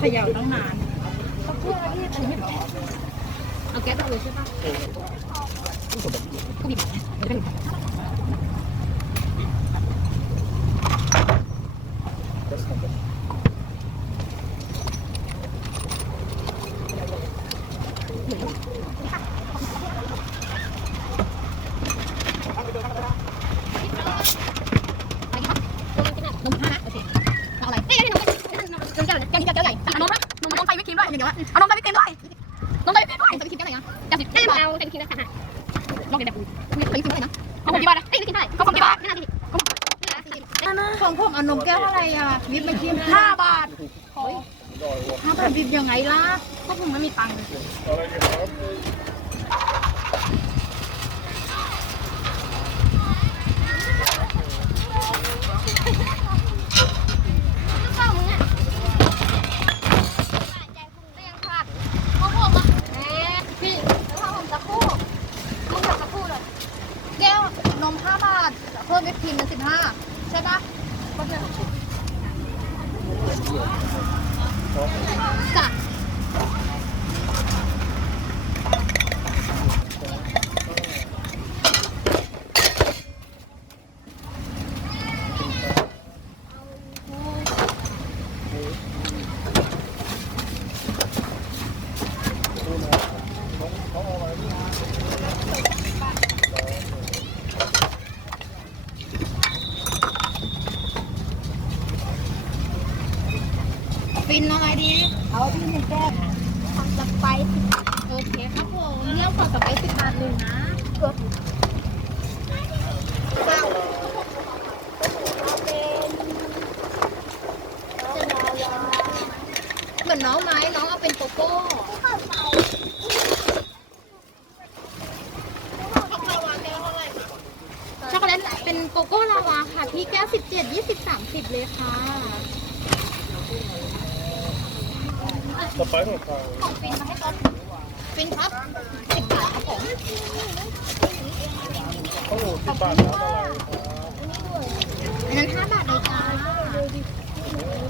ขยับต้องนานเพื่อที่อัเอาแก๊สออกเลยใช่ปะ ครีมด้วยอย่างเดียวเอานมไทยวิปครีมด้วยนมไทยวิปครีมด้วยไทยวิปครีมแก้วไหนอะแก้วสิบได้เอาไทยวิปครีมนะคะลองเดี๋ยวกูไทยวิปครีมอะไรนะของผมกี่บาทนะไทยวิปครีมเท่าไหร่ของผมกี่บาทไม่น่าดีของผมเอานมแก้วเท่าไหร่อะวิปไม่ครีมห้าบาทห้าบาทวิปยังไงล่ะก็ผมไม่มีตังค์เลย ข้าวมึงอะใจพุ่งได้ยังขาดของผมอะแหมพี่แล้วข้าวผมตะคู่มึงตะคู่เลย แก้วน มห้าบาท เพิ่มวิปครีมเป็นสิบห้าใช่ปะจ้ะ ฟินอะไรดี เอาพี่หนึ่งแก้วทำสไปซ์โอเคครับผมเลี้ยวก่อนกับไปสิบบาทหนึ่งนะเก้าเอาเป็นจะรอรอเหมือนน้องไหมน้องเอาเป็นโกโก้เข้าไปช็อกโกแลตเป็นโกโก้ลาวาค่ะที่แก้วสิบเจ็ดยี่สิบสามสิบเลยค่ะ สไปร์ของเขาของฟินมาให้ตอนฟินครับสิบบาทครับผมโอ้โหสิบบาทแล้วอะไรครับอันนั้นห้าบาทเลยจ้า